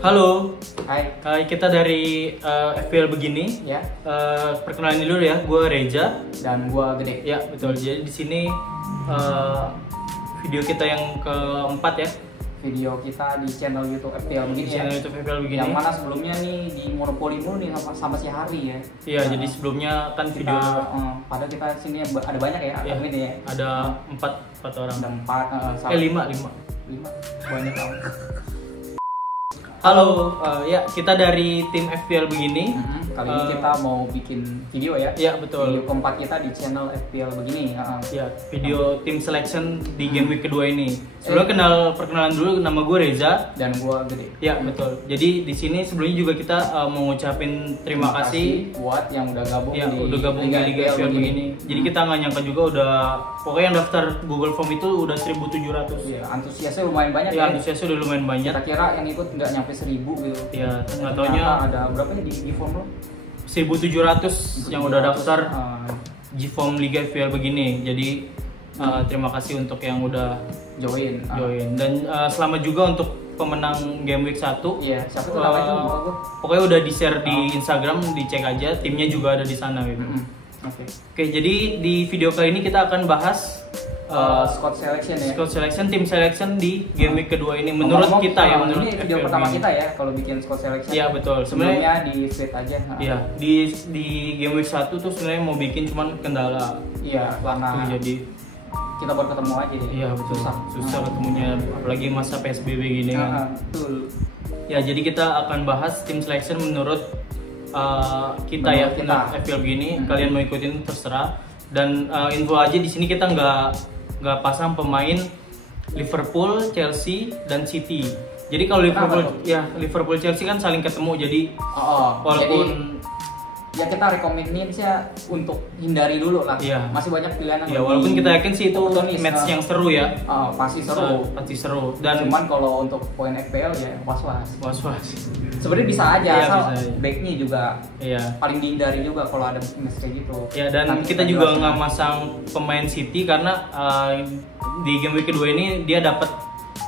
Halo, Hai. kita dari FPL begini. Ya. Perkenalin dulu ya, gue Reza. Dan gua Gede. Ya betul. Jadi di sini video kita yang keempat ya. Video kita di channel YouTube FPL begini ya. Channel YouTube FPL begini. Yang mana sebelumnya nih di Monopoli mulu nih sama si Hari ya. Iya, jadi sebelumnya kan kita, video. padahal kita sini ada banyak ya, Ya, ini ya. ada empat orang. Ada 4 lima. 5. Banyak banget. Halo, ya kita dari tim FPL begini. Kali ini kita mau bikin video ya. Iya betul. Video keempat kita di channel FPL begini. Ya, video tim selection di game week kedua ini. Sebelumnya perkenalan dulu, nama gue Reza dan gua Gede. Ya betul. Jadi di sini sebelumnya juga kita mau ngucapin terima kasih buat yang udah gabung ya, di udah gabung di Liga FPL begini. Jadi kita nggak nyangka juga pokoknya yang daftar Google Form itu udah 1.700. Iya, antusiasnya lumayan banyak ya. Antusiasnya udah lumayan banyak. Kita kira yang ikut nggak nyampe 1.000 gitu. Iya, nggak taunya ada berapa ya di form lo? 1.700 yang udah daftar G-Form Liga FPL begini. Jadi terima kasih untuk yang udah join. Dan selamat juga untuk pemenang game week 1. Iya, siapa tuh namanya tuh? Pokoknya udah di-share di Instagram, dicek aja, timnya juga ada di sana gitu. Oke, jadi di video kali ini kita akan bahas squad selection ya. Squad selection, tim selection di game week kedua ini menurut kita ya, menurut ini video pertama kita ya kalau bikin squad selection. Iya, betul. Sebenarnya di feed aja. Iya, di game week 1 tuh sebenarnya mau bikin cuman kendala. Iya, karena jadi kita baru ketemu aja deh. Iya, betul. Susah ketemunya apalagi masa PSBB gini kan. Betul. Ya, jadi kita akan bahas tim selection menurut kita ya, kita FPL begini. Kalian mau ikutin terserah. Dan info aja di sini kita nggak pasang pemain Liverpool, Chelsea, dan City. Jadi kalau Liverpool Chelsea kan saling ketemu, jadi walaupun ya kita rekomendin sih untuk hindari dulu lah. Iya. Masih banyak pilihan ya, walaupun kita yakin sih itu match yang seru ya. Pasti seru. Pasti seru. Dan cuman kalau untuk poin FPL ya was-was. Sebenarnya bisa aja, asal backnya juga paling dihindari juga kalau ada match kayak gitu. Ya, dan kita juga nggak masang pemain City karena di game week kedua ini dia dapat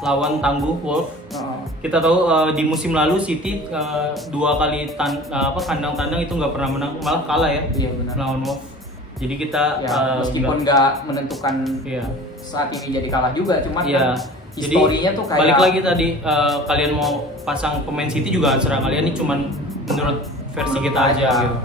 lawan tangguh Wolves. Kita tahu di musim lalu City 2 kali kandang-tandang itu nggak pernah menang, malah kalah ya. Iya, benar. Lawan Wolves. Jadi kita meskipun nggak menentukan saat ini jadi kalah juga, cuman kan historinya tuh kayak balik lagi tadi kalian mau pasang pemain City juga serah kalian, ini cuman menurut versi kita aja gitu.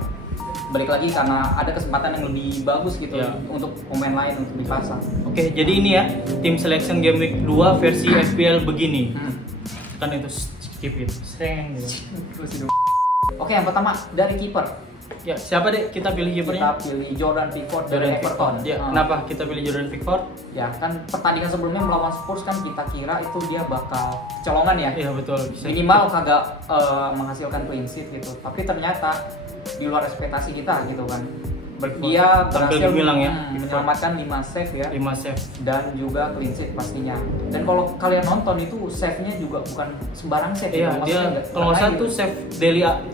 Balik lagi karena ada kesempatan yang lebih bagus gitu untuk pemain lain untuk dipasang. Oke, jadi ini ya tim selection game week 2 versi FPL begini. Kan itu skip itu. Oke, yang pertama dari kiper. Ya, siapa deh kita pilih kipernya? Kita pilih Jordan Pickford dari Everton. Ya, kenapa kita pilih Jordan Pickford? Ya, kan pertandingan sebelumnya melawan Spurs kan kita kira itu dia bakal kecolongan ya. Iya, betul. Minimal kagak menghasilkan clean sheet gitu. Tapi ternyata di luar ekspektasi kita gitu kan. Dia berhasil menyelamatkan 5 save ya. 5 save dan juga clean sheet pastinya. Dan kalau kalian nonton itu save-nya juga bukan sembarang save. Iya, dia kalau nggak salah tuh save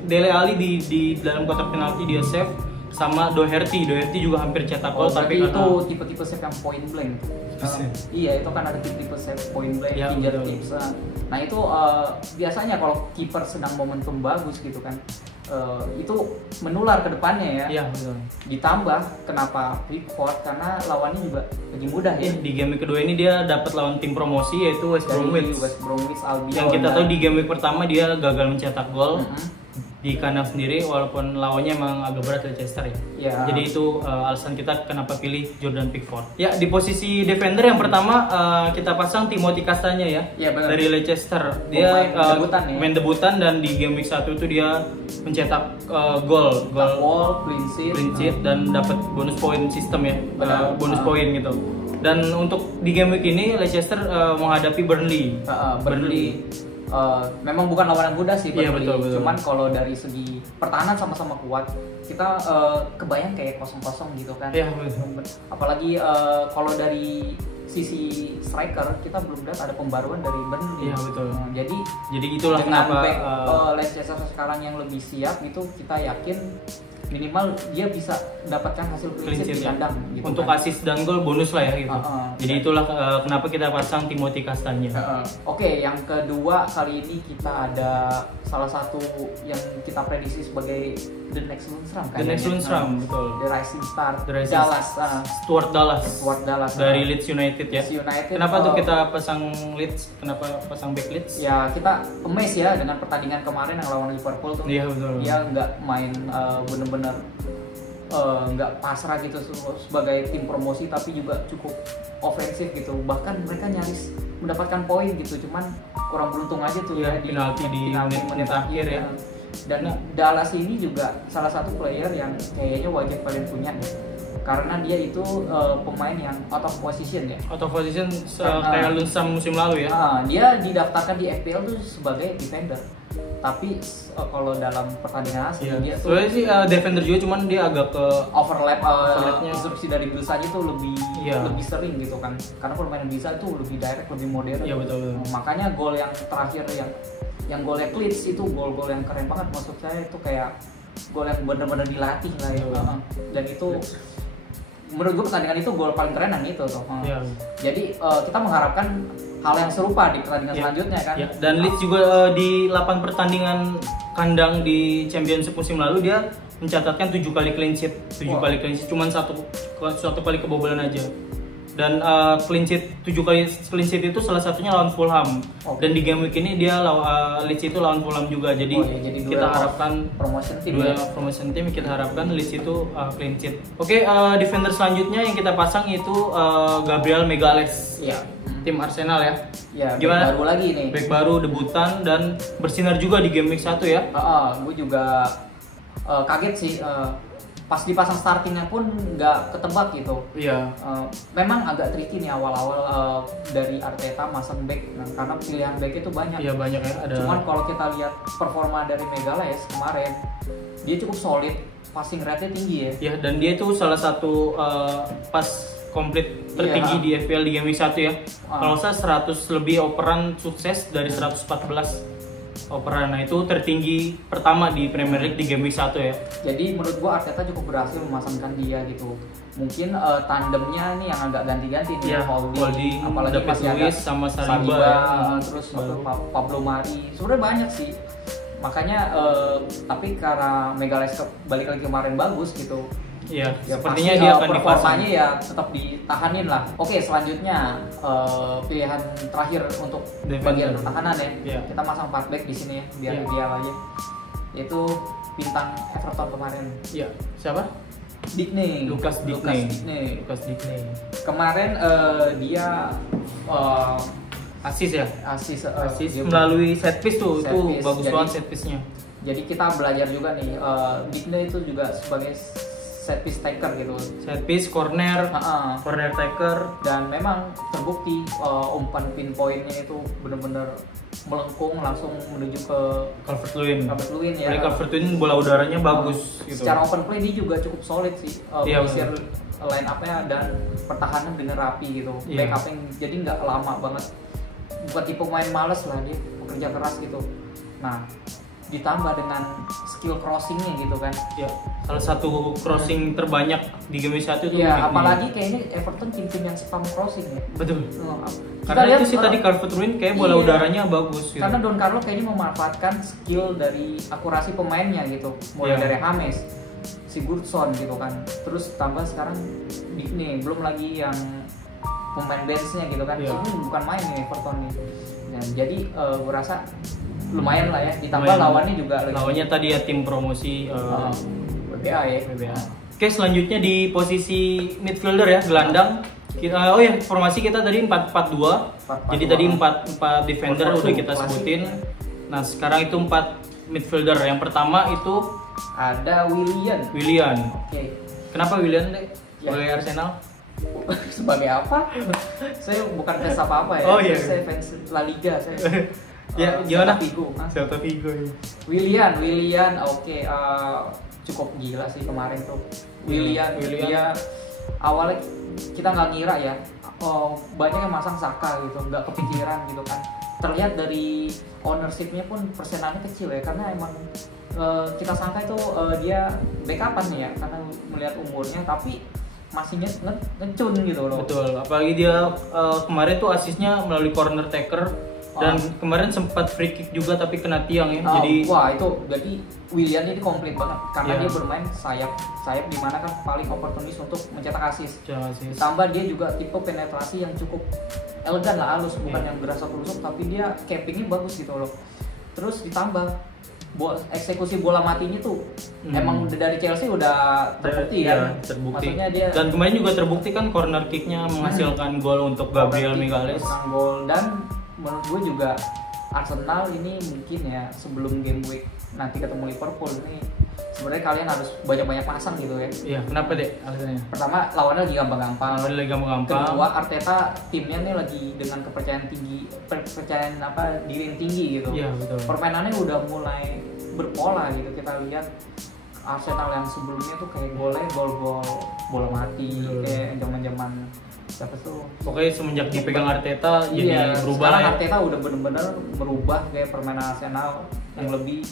Dele Alli di dalam kotak penalti dia save, sama Doherty juga hampir cetak gol, tapi itu tipe-tipe save yang point blank. Iya, itu kan ada tipe save point blank, injured tips. Nah, itu biasanya kalau kiper sedang momentum bagus gitu kan. Itu menular ke depannya ya. Iya, betul. Ditambah kenapa Pickford, karena lawannya juga lagi mudah ya. Di game week kedua ini dia dapat lawan tim promosi yaitu West Bromwich Albion. Yang kita tahu di game week pertama dia gagal mencetak gol di kandang sendiri, walaupun lawannya emang agak berat Leicester ya. Jadi itu alasan kita kenapa pilih Jordan Pickford. Ya, di posisi defender yang pertama kita pasang Timothy Castagne ya. Dari Leicester. Dia main debutan dan di game week 1 itu dia mencetak gol, clean sheet dan dapat bonus point sistem ya. Bonus point gitu. Dan untuk di game week ini Leicester menghadapi Burnley. Memang bukan lawan yang mudah sih, betul. Cuman kalau dari segi pertahanan sama-sama kuat, kita kebayang kayak 0-0 gitu kan. Iya, betul. Apalagi kalau dari sisi striker kita belum lihat ada pembaruan dari Burnley. Iya, betul. Jadi itulah dengan kenapa back Leicester sekarang yang lebih siap itu, kita yakin minimal dia bisa mendapatkan hasil clean sheet di kandang gitu. Untuk assist dan gol bonus lah ya gitu. Jadi itulah kenapa kita pasang Timothy Castagne. Oke, yang kedua kali ini kita ada salah satu yang kita prediksi sebagai the next Lundstram kan. The next Lundstram, betul. The Rising Star, Dallas. Stuart Dallas. Dari Leeds United ya. Kenapa tuh kita pasang Leeds? Kenapa pasang back Leeds? Ya kita amazed ya dengan pertandingan kemarin yang lawan Liverpool tuh. Iya betul. Dia nggak main bener-bener nggak pasrah gitu sebagai tim promosi, tapi juga cukup ofensif gitu. Bahkan mereka nyaris mendapatkan poin gitu, cuman kurang beruntung aja tuh ya di penalti di menit akhir ya. Dan Dallas ini juga salah satu player yang kayaknya wajib kalian punya karena dia itu pemain yang out of position ya. Out of position kayak Lundstram musim lalu ya. Dia didaftarkan di FPL tuh sebagai defender. Tapi kalau dalam pertandingan asli dia tuh sebenarnya sih defender juga, cuman dia agak ke overlapnya instruksi dari Bilsanya tuh lebih sering gitu kan. Karena permainan Bilsa itu lebih direct, lebih modern. Iya betul. Makanya gol yang terakhir yang golnya Leeds itu gol-gol yang keren banget, maksud saya itu kayak gol yang benar-benar dilatih lah ya. Dan itu menurut gue pertandingan itu gol paling keren yang itu tuh. Jadi kita mengharapkan hal yang serupa di pertandingan selanjutnya kan. Dan Leeds juga di 8 pertandingan kandang di Championship musim lalu dia mencatatkan 7 kali clean sheet. 7 kali clean sheet, cuman satu kali kebobolan aja. Dan clean sheet 7 kali clean sheet itu salah satunya lawan Fulham. Dan di game week ini dia Leeds itu lawan Fulham juga. Jadi kita harapkan promotion team kita harapkan Leeds itu clean sheet. Oke, defender selanjutnya yang kita pasang itu Gabriel Magalhaes. Tim Arsenal ya. Gimana? Back baru lagi nih. Back baru debutan dan bersinar juga di game week 1 ya. Gue juga kaget sih. Pas dipasang startingnya pun nggak ketebak gitu. Memang agak tricky nih awal-awal dari Arteta masang back, karena pilihan back itu banyak. Iya banyak ya. Cuman kalau kita lihat performa dari Magalhaes kemarin, dia cukup solid, passing rate-nya tinggi ya. Iya, dan dia itu salah satu pas komplit tertinggi di FPL di game week 1 ya. Kalau saya 100 lebih operan sukses dari 114 operan. Nah itu tertinggi pertama di Premier League di game week 1 ya. Jadi menurut gua Arteta cukup berhasil memasangkan dia gitu. Mungkin tandemnya nih yang agak ganti-ganti nih, Holding, apalagi masih ada sama Saliba terus Pablo Mari. Sebenarnya banyak sih. Makanya tapi karena Magalhaes balik lagi kemarin bagus gitu. Sepertinya dia akan performanya ya tetap ditahanin lah. Oke, selanjutnya pilihan terakhir untuk bagian pertahanan ya. Kita masang 4 back di sini ya, biar ideal aja. Yaitu bintang Everton kemarin. Siapa? Digne. Lucas Digne. Kemarin dia assist dia melalui set piece tuh. Itu bagus banget set piece-nya. Jadi kita belajar juga nih, Digne itu juga sebagai set piece taker gitu. Set piece, corner taker, dan memang terbukti umpan pinpointnya itu benar-benar melengkung langsung menuju ke Calvert-Lewin ya. Calvert-Lewin bola udaranya bagus gitu. Secara open play dia juga cukup solid sih, menyisir line up-nya dan pertahanan dengan rapi gitu. Back up-nya jadi nggak lama banget. Bukan tipe pemain males lah, dia pekerja keras gitu. Nah, ditambah dengan skill crossingnya gitu kan. Salah satu crossing terbanyak di game 1 itu. Apalagi kayaknya Everton tim-tim yang spam crossing ya. Betul. Karena itu sih tadi Calvert-Lewin kayak bola udaranya bagus gitu. Karena Don Carlo kayaknya memanfaatkan skill dari akurasi pemainnya gitu. Mulai dari James, Sigurdsson gitu kan. Terus tambah sekarang Digne, belum lagi yang pemain benchnya gitu kan. Ini bukan main nih Everton nih. Dan jadi gue rasa lumayan lah ya, ditambah lawannya juga lawannya tadi ya tim promosi WBA ya. Oke, selanjutnya di posisi midfielder ya, gelandang kita formasi kita tadi 4-4-2. Jadi tadi 4 defender udah kita sebutin. Nah, sekarang itu 4 midfielder. Yang pertama itu ada Willian. Oke. Kenapa Willian deh? Oleh Arsenal? Sebagai apa? Saya bukan fans apa-apa ya. Saya fans La Liga saya. Gimana? Celta Vigo. Willian, cukup gila sih kemarin tuh. Willian. Dia awalnya kita nggak ngira ya, banyak yang masang Saka gitu, nggak kepikiran gitu kan. terlihat dari ownership-nya pun persenannya kecil ya, karena emang kita sangka itu dia backupan nih ya, karena melihat umurnya, tapi masih ngecun gitu loh. Betul, apalagi dia kemarin tuh asisnya melalui corner taker dan kemarin sempat free kick juga tapi kena tiang ya. Jadi wah itu jadi Willian ini komplit banget karena dia bermain sayap di mana kan paling oportunis untuk mencetak asis. Ditambah dia juga tipe penetrasi yang cukup elegan lah, halus, bukan yang gerasa kerusuk, tapi dia cappingnya bagus gitu loh. Terus ditambah eksekusi bola matinya tuh emang dari Chelsea udah terbukti kan. Terbukti. Maksudnya dia, dan kemarin juga terbukti kan corner kicknya menghasilkan gol untuk Gabriel Magalhaes. Gol, dan menurut gue juga Arsenal ini mungkin ya sebelum game week nanti ketemu Liverpool ini sebenarnya kalian harus banyak-banyak pasang gitu ya. Iya, kenapa deh alasannya? Pertama, lawannya lagi gampang-gampang. Kedua, Arteta timnya nih lagi dengan kepercayaan diri yang tinggi gitu. Iya, betul. Permainannya udah mulai berpola gitu. Kita lihat Arsenal yang sebelumnya tuh kayak gol bola mati, kayak zaman-zaman siapa tuh? Pokoknya semenjak dipegang Arteta jadi berubah ya. Arteta udah bener-bener merubah kayak permainan Arsenal yang lebih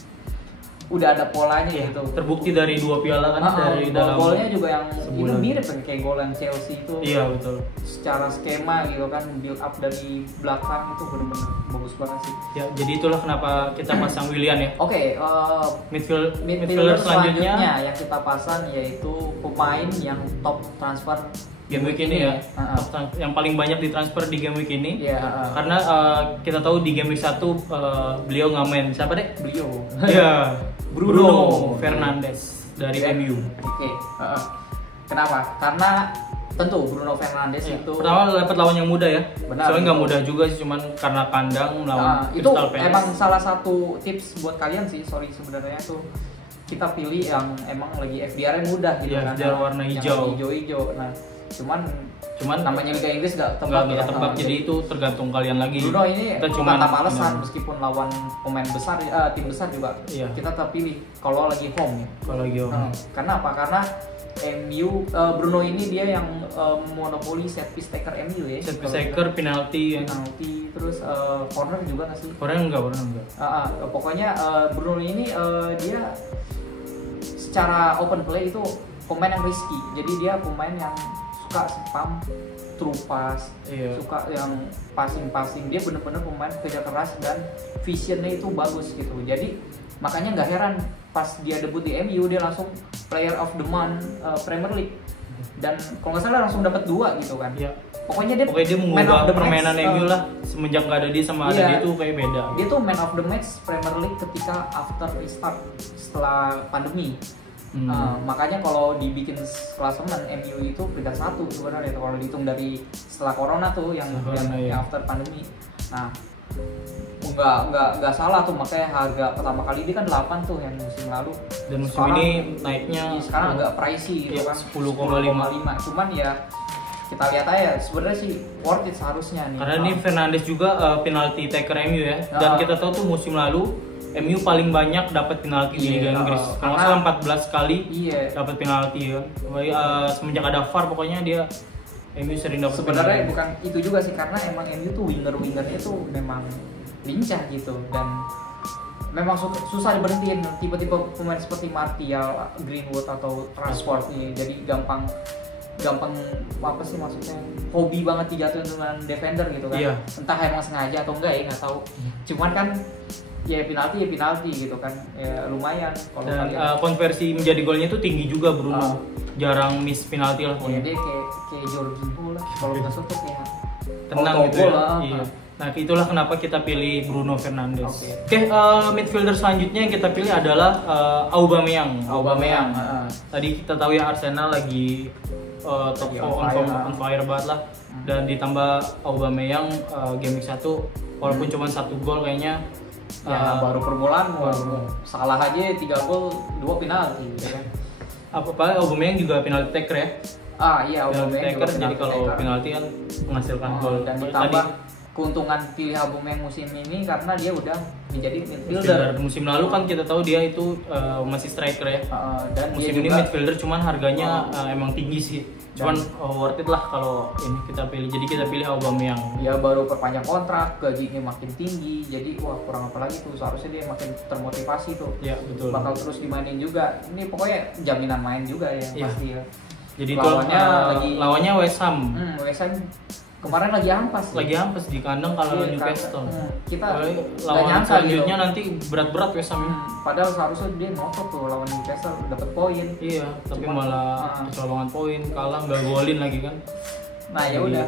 udah ada polanya gitu. Terbukti dari 2 piala kan, dari dalam golnya juga yang itu mirip kayak gol yang Chelsea itu. Iya, betul. Secara skema gitu kan, build up dari belakang itu benar-benar bagus banget sih. Ya, jadi itulah kenapa kita pasang Willian ya. Oke, midfielder selanjutnya yang kita pasang yaitu pemain yang top transfer game week ini ya. Yang paling banyak ditransfer di game week ini. Karena kita tahu di game week 1 beliau nggak main. Siapa deh? Beliau. Ya, Bruno Fernandes dari MU. Oke. Kenapa? Karena tentu Bruno Fernandes itu pertama dapat lawan yang mudah ya. Benar. Soalnya nggak mudah juga sih, cuman karena kandang melawan Crystal Palace. Itu emang salah satu tips buat kalian sih. Sebenarnya tuh kita pilih yang emang lagi FDR-nya mudah gitu kan. FDR warna hijau. Hijau-hijau. Nah, cuman namanya Liga Inggris gak tebak. Jadi itu tergantung kalian lagi. Bruno ini bukan tanpa alasan, meskipun lawan pemain besar, tim besar juga kita tetap pilih kalau lagi home ya. Kalau lagi home. Karena apa? Karena MU, Bruno ini dia yang monopoli set piece taker MU ya. Set piece taker, penalti, terus corner juga nggak sih? Corner enggak. Pokoknya Bruno ini dia secara open play itu pemain yang risky. Jadi dia pemain yang suka spam, true pass, suka yang passing. Dia bener-bener pemain kerja keras dan visionnya itu bagus gitu. Jadi makanya nggak heran pas dia debut di MU dia langsung Player of the Month Premier League, dan kalau nggak salah langsung dapat 2 gitu kan. Pokoknya dia mengubah permainan MU lah. Semenjak nggak ada dia sama ada dia tuh kayak beda. Dia tuh man of the match Premier League ketika after restart setelah pandemi. Makanya kalau dibikin klasemen MU itu peringkat 1 sebenarnya kalau dihitung dari setelah corona tuh yang after pandemi. Nah, nggak salah tuh, makanya harga pertama kali dia kan 8 tuh yang musim lalu. Dan musim sekarang, ini naiknya sekarang agak pricey gitu kan, 10,5. Cuman ya kita lihat aja sebenarnya sih worth it seharusnya nih. Karena ini Fernandes juga penalti taker MU ya. Dan kita tahu tuh musim lalu MU paling banyak dapat penalti di Liga Inggris. Kalau salah 14 kali dapat penalti ya. Semenjak ada VAR pokoknya dia MU sering dapat. Sebenarnya bukan itu juga sih, karena emang MU tuh wingernya tuh memang lincah gitu, dan memang susah diberhentiin. Tipe-tipe pemain seperti Martial, Greenwood atau Rashford nih jadi gampang apa sih maksudnya, hobi banget dijatuhin dengan defender gitu kan. Entah emang sengaja atau enggak ya, nggak tahu. Cuman kan ya penalti gitu kan, ya lumayan kalau kalian. Konversi menjadi golnya itu tinggi juga Bruno. Jarang miss penalti lah pokoknya. Dia kayak Jorginho lah, kalau udah sutut ya tenang gitu ya. Nah, itulah kenapa kita pilih Bruno Fernandes. Oke, midfielder selanjutnya yang kita pilih adalah Aubameyang. Tadi kita tahu ya Arsenal lagi top on fire banget lah. Dan ditambah Aubameyang game week 1 walaupun cuma 1 gol kayaknya. Baru permulaan salah aja 3 gol 2 penalti ya kan. Apa Aubameyang juga penalti taker ya. Aubameyang taker, jadi kalau penalti kan menghasilkan gol. Dan ditambah keuntungan pilih Aubameyang musim ini karena dia udah menjadi midfielder. Musim lalu kan kita tahu dia itu masih striker ya. Dan musim ini midfielder, cuman harganya emang tinggi sih. Cuman worth it lah kalau ini kita pilih. Jadi kita pilih Aubameyang. Dia baru perpanjang kontrak, gajinya makin tinggi. Jadi wah kurang apa lagi tuh. Seharusnya dia makin termotivasi tuh. Iya, betul. Bakal terus dimainin juga. Ini pokoknya jaminan main juga ya pasti ya. Jadi lawannya West Ham. West Ham kemarin lagi ampas di kandang kalau Newcastle. Kita lawan selanjutnya nanti berat-berat West Ham. Padahal seharusnya dia ngotot tuh lawan Newcastle dapat poin. Iya, tapi malah kecolongan poin, kalah nggak golin lagi kan. Nah ya udah.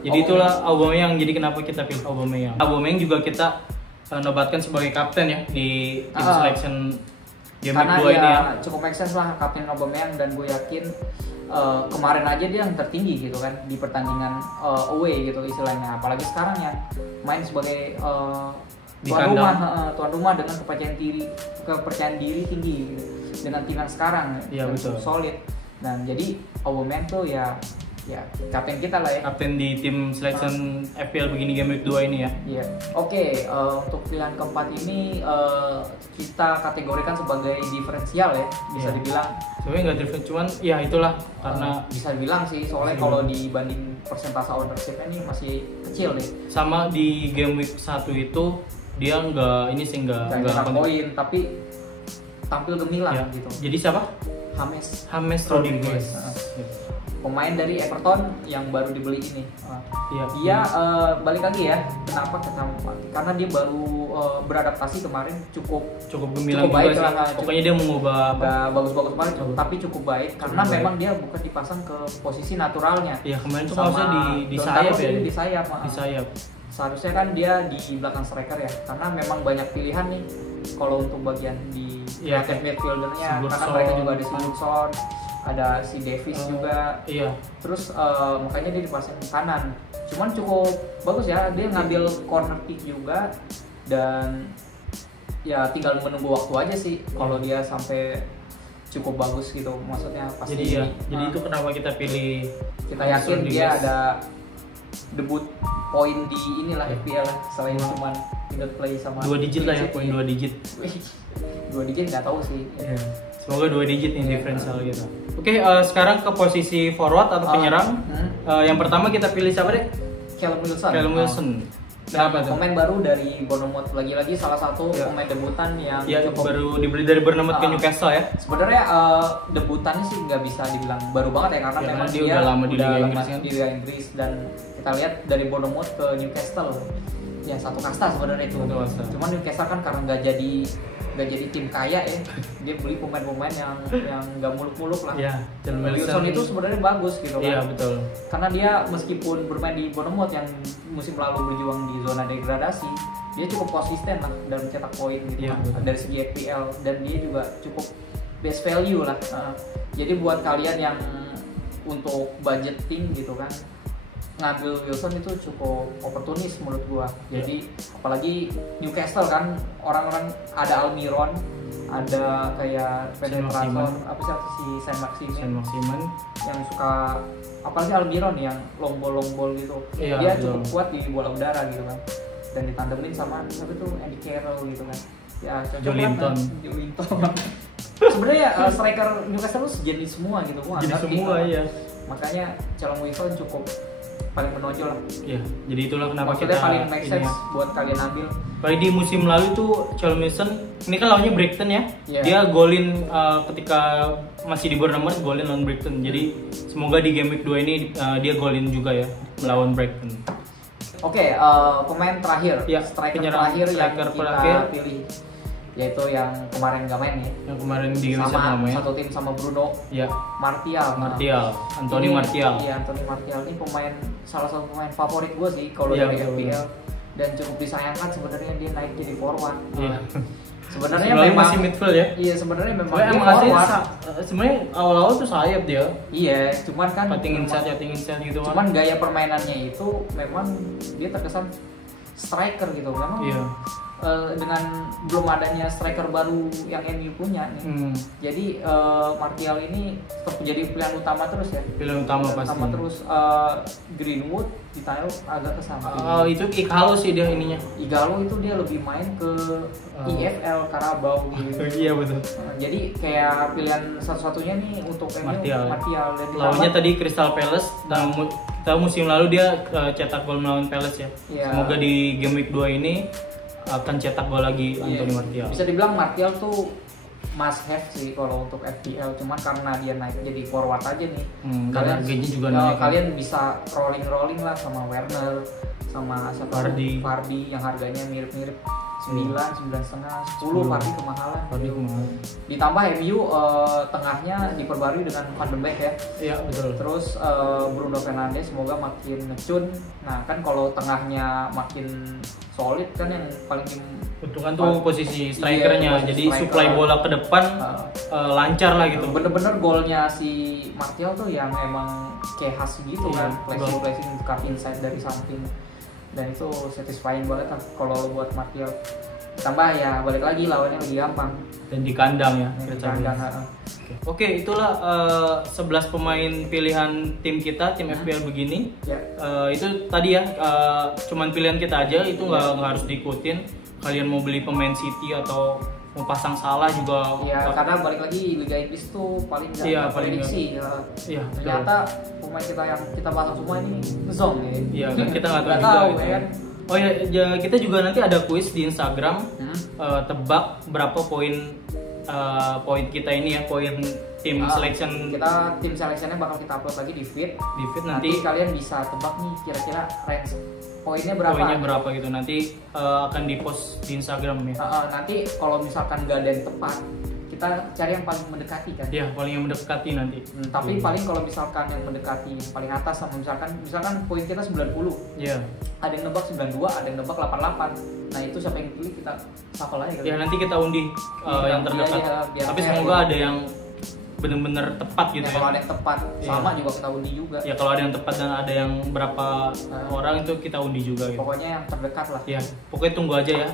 Jadi itulah Aubameyang. Jadi kenapa kita pilih Aubameyang? Aubameyang juga kita nobatkan sebagai kapten ya di tim selection game karena 2 ini ya. Cukup make sense lah kapten Aubameyang, dan gue yakin kemarin aja dia yang tertinggi gitu kan di pertandingan away gitu istilahnya, apalagi sekarang ya main sebagai tuan rumah dengan kepercayaan diri tinggi gitu. Dengan tim yang sekarang solid, dan jadi Aubameyang tuh ya kapten kita lah ya, kapten di tim selection FPL begini game week 2 ini ya. Iya. Oke, untuk pilihan keempat ini kita kategorikan sebagai diferensial ya, bisa dibilang. Sebenarnya nggak different, cuman ya itulah karena bisa dibilang sih, soalnya kalau dibanding persentase ownership-nya ini masih kecil deh. Sama di game week 1 itu dia nggak poin, tapi tampil gemilang gitu. Jadi siapa? James Rodriguez. Pemain dari Everton yang baru dibeli ini. Dia balik lagi ya. Kenapa? Karena dia baru beradaptasi kemarin cukup gemilang baik juga lah. Pokoknya dia mengubah bagus-bagus banget, tapi cukup baik karena memang dia bukan dipasang ke posisi naturalnya. Iya, kemarin tuh harusnya di sayap ya. Di sayap. Seharusnya kan dia di belakang striker ya, karena memang banyak pilihan nih kalau untuk bagian di midfieldernya, karena mereka juga ada Sigurdsson, ada si Davis juga. Iya. Terus makanya dia dipasang kanan. Cuman cukup bagus ya, dia ngambil corner kick juga, dan ya tinggal menunggu waktu aja sih kalau dia sampai cukup bagus gitu, maksudnya pasti. Jadi itu kenapa kita pilih. Kita yakin dia ada debut poin di inilah FPL selain cuman minute play sama 2 digit lah ya, poin 2 digit. 2 digit nggak tahu sih. Semoga 2 digit nih diferensial gitu. Oke, sekarang ke posisi forward atau penyerang. Yang pertama kita pilih siapa deh? Callum Wilson. Kenapa tuh? Pemain baru dari Bournemouth, lagi-lagi salah satu pemain debutan yang baru dibeli dari Bournemouth ke Newcastle ya. Sebenarnya debutannya sih nggak bisa dibilang baru banget ya, karena memang dia udah lama di Liga Inggris, dan kita lihat dari Bournemouth ke Newcastle ya satu kasta sebenarnya itu. Cuman Newcastle kan karena nggak jadi tim kaya ya, dia beli pemain-pemain yang nggak muluk-muluk lah. Wilson itu sebenarnya bagus gitu kan. Iya, betul. Karena dia meskipun bermain di Bournemouth yang musim lalu berjuang di zona degradasi, dia cukup konsisten lah dalam mencetak poin gitu dari segi FPL, dan dia juga cukup best value lah. Jadi buat kalian yang untuk budgeting gitu kan, ngambil Wilson itu cukup oportunis menurut gua. Jadi apalagi Newcastle kan, orang-orang ada Almiron, ada kayak penetrator si Saint Maximin yang suka, apalagi Almiron yang long ball gitu. Dia cukup kuat di bola udara gitu kan. Dan ditandemin sama siapa tuh, Andy Carroll gitu kan. Ya cocok Joelinton. Sebenarnya striker Newcastle tuh sejenis semua gitu. Iya. Makanya Callum Wilson cukup paling menonjol lah. Iya, jadi itulah kenapa maksudnya kita paling make sense buat kalian ambil. Paling di musim lalu tuh Callum Wilson, ini kan lawannya Brighton ya. Dia golin ketika masih di Bournemouth, golin lawan Brighton. Jadi semoga di game week 2 ini dia golin juga ya melawan Brighton. Oke, pemain terakhir, striker terakhir yang kita pilih, yaitu yang kemarin nggak main ya. Yang kemarin di game main. Satu tim sama Bruno. Anthony Martial. Iya, Anthony Martial ini salah satu pemain favorit gue sih kalau dari FPL, dan cukup disayangkan sebenarnya dia naik jadi forward. Sebenarnya memang masih midfield ya. Iya, sebenarnya memang dia forward. Sebenarnya awal-awal tuh sayap dia. Iya, cuman kan cutting inside gitu. Cuman gaya permainannya itu memang dia terkesan striker gitu. Memang dengan belum adanya striker baru yang MU punya nih. Jadi Martial ini tetap jadi pilihan utama terus ya. Pilihan utama pasti. Utama terus. Greenwood ditaruh agak ke samping. Itu Igalo sih dia ininya. Igalo itu dia lebih main ke EFL Carabao gitu. Iya betul. Jadi kayak pilihan satu-satunya nih untuk Martial. Dan lawannya tadi Crystal Palace. Tahu musim lalu dia cetak gol melawan Palace ya. Semoga di game week 2 ini akan cetak gol lagi Anthony Martial. Bisa dibilang Martial tuh must have sih kalau untuk FPL, cuman karena dia naik jadi forward aja nih. Kalian juga naik. Kalian bisa rolling lah sama Werner, sama Vardy yang harganya mirip-mirip 9,5, 10 Vardy kemahalan. Ditambah MU tengahnya diperbarui dengan Van de Beek ya. Iya betul. Terus Bruno Fernandes semoga makin ngecun. Nah kan kalau tengahnya makin solid kan yang paling untungan tuh posisi strikernya, jadi supply bola ke depan lancar lah gitu. Bener-bener golnya si Martial tuh yang emang kayak khas gitu kan, flashing cut inside dari samping, dan itu satisfying banget lah kalau buat Martial. Tambah ya balik lagi lawannya lebih gampang dan di kandang ya. Di kandang. Oke, itulah 11 pemain pilihan tim kita, tim FPL begini. Itu tadi ya, cuman pilihan kita aja, itu nggak harus diikutin. Kalian mau beli pemain City atau mau pasang Salah juga. Iya, karena balik lagi Liga Inggris tuh paling nggak prediksi. Ternyata pemain kita yang kita pasang semua ini zong ya. Iya, kan kita nggak tahu juga. Kan. Oh ya, kita juga nanti ada kuis di Instagram. Tebak berapa poin kita ini ya, poin tim selection. Kita tim selectionnya bakal kita upload lagi di feed. Nanti kalian bisa tebak nih kira-kira range poinnya berapa gitu. Nanti akan di-post di Instagram ya. Nanti kalau misalkan nggak ada yang tepat, kita cari yang paling mendekati kan. Iya, paling yang mendekati nanti. Tapi paling kalau misalkan yang mendekati paling atas sama misalkan poin kita 90. Iya. Ada yang nebak 92, ada yang nebak 88. Nah, itu siapa yang pilih kita shuffle aja. Ya, nanti kita undi yang terdekat. Tapi semoga ada yang benar-benar tepat gitu ya. Kalau ada yang tepat sama juga kita undi juga. Ya, kalau ada yang tepat dan ada yang berapa orang itu kita undi juga gitu. Pokoknya yang terdekat lah. Ya, pokoknya tunggu aja ya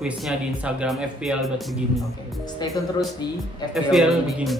kuisnya di Instagram fpl.begini. Stay tune terus di FPL begini.